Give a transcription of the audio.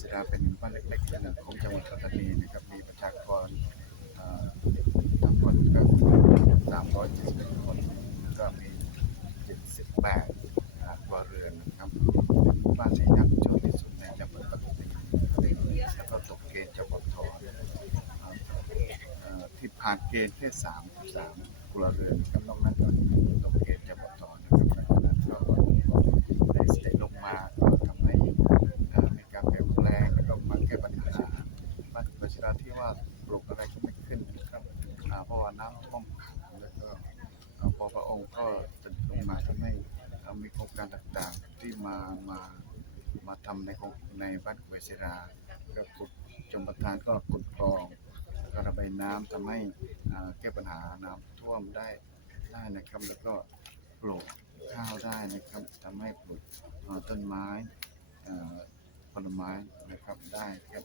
สราเป็นบ้านเล็กๆหนึ่งของจังหวัดปัตตานีนะครับมีประชากรทั้งหมดก็371คนก็มี78อ่าครัวเรือนนะครับเป็นบ้านที่ยากจนที่สุดในจังหวัดปัตตานีแล้วก็ตกเกณฑ์จปทนะครับเอ่อที่ผ่านเกณฑ์แค่33ครัวเรือนนะครับนอกนั้นก็ตกเกณฑ์จปทนะครับดังนั้นก็ได้เสด็จลงมาก็ทำให้เอ่อมีการเปลี่ยนแปลงแล้วก็มาแก้ปัญหา บ้าระที่ว่าปลูกอะไรก็ไม่ขึ้นนะครับอ่าเพราะว่าน้ำท่วมขังแล้วก็พอพระองค์ก็จะลงมาทำให้มีโครงการต่างๆที่มามามาทำในในบ้านกวยศิราก็ขุดจมประทานก็ขุดคลองก็ระบายน้ำทำให้แก้ปัญหาน้ำท่วมได้ได้นะครับแล้วก็ปลูกข้าวได้นะครับทำให้ปลูกต้นไม้ผลไม้นะครับได้ครับ